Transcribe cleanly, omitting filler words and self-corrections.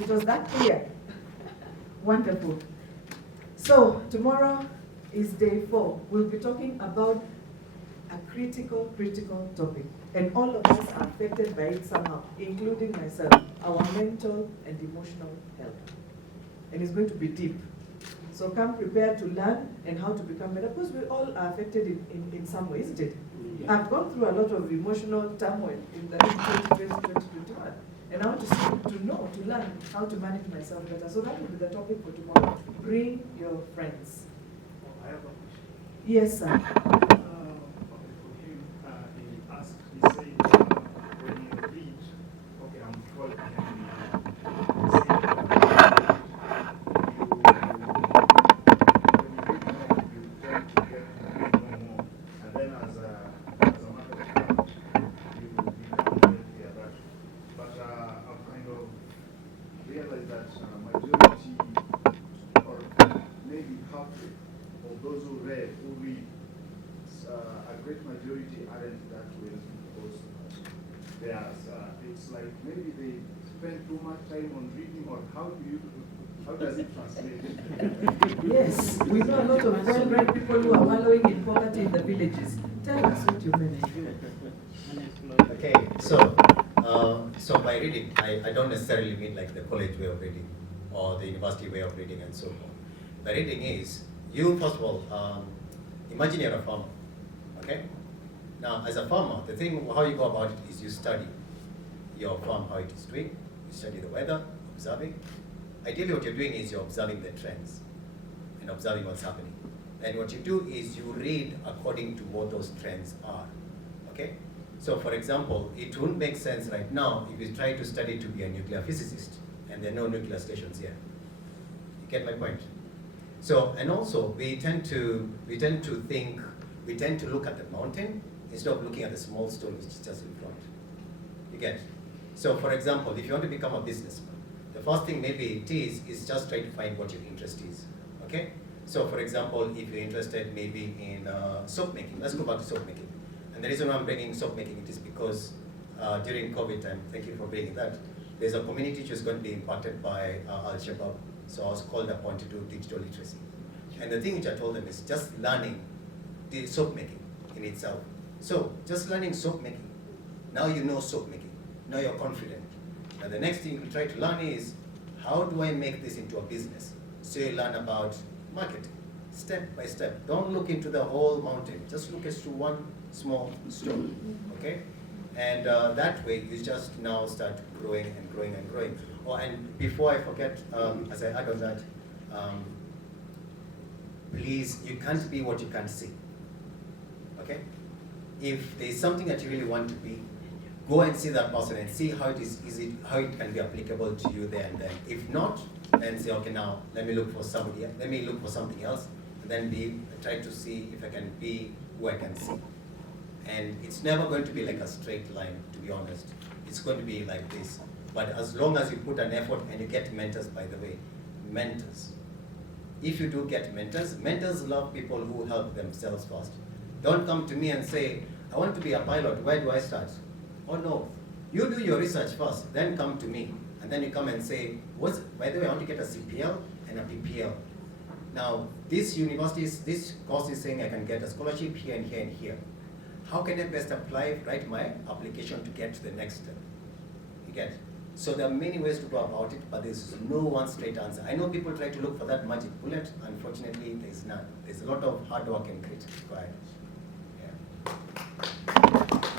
It was that clear. Wonderful. So tomorrow is day 4. We'll be talking about a critical topic. And all of us are affected by it somehow, including myself, our mental and emotional health. And it's going to be deep. So come prepared to learn and how to become better, because we all are affected in some way, isn't it? Yeah. I've gone through a lot of emotional turmoil in the 2020, 2021. And I want to learn how to manage myself better. So that will be the topic for tomorrow. Bring your friends. I have a question. Yes, sir. He said, when you read, okay, I'm following him. You tend to get more. And then as a matter of fact, you become healthier. But I've kind of realized that majority, or maybe half of those who read, a great majority aren't that well, because it's like maybe they spend too much time on reading, or how does it translate? Yes, we know a lot of well-read people who are wallowing in poverty in the villages. Tell us what you mean. Okay, so by reading, I don't necessarily mean like the college way of reading or the university way of reading and so on. By reading is, you first of all, imagine you're a farmer, okay? Now, as a farmer, the thing, how you go about it is you study your farm, how it is doing, you study the weather, observing. Ideally, what you're doing is you're observing the trends and observing what's happening. And what you do is you read according to what those trends are, okay? So, for example, it wouldn't make sense right now if you try to study to be a nuclear physicist, and there are no nuclear stations here. You get my point? So, and also, we tend to look at the mountain instead of looking at the small stone which is just in front. You get? So, for example, if you want to become a businessman, the first thing maybe it is just try to find what your interest is, okay? So, for example, if you're interested maybe in soap making, let's go back to soap making. And the reason why I'm bringing soap making it is because during COVID time, thank you for bringing that, there's a community which is going to be impacted by Al-Shabaab. So I was called upon to do digital literacy. And the thing which I told them is just learning the soap making in itself. So just learning soap making. Now you know soap making. Now you're confident. Now the next thing you try to learn is, how do I make this into a business? So you learn about marketing, step by step. Don't look into the whole mountain. Just look as to one small stone, okay? And that way you just now start growing and growing and growing. Oh, and before I forget, as I add on that, please, you can't be what you can't see, okay? If there's something that you really want to be, go and see that person and see how how it can be applicable to you there and then. If not, then say, okay, now let me look for somebody, let me look for something else, and then try to see if I can be who I can see. And it's never going to be like a straight line, to be honest. It's going to be like this. But as long as you put an effort and you get mentors, by the way, mentors. If you do get mentors, mentors love people who help themselves first. Don't come to me and say, I want to be a pilot, where do I start? Oh no, you do your research first, then come to me. And then you come and say, by the way, I want to get a CPL and a PPL. Now, this course is saying I can get a scholarship here and here and here. How can I best write my application to get to the next step? You get? So there are many ways to go about it, but there's no one straight answer. I know people try to look for that magic bullet. Unfortunately, there's none. There's a lot of hard work and grit required.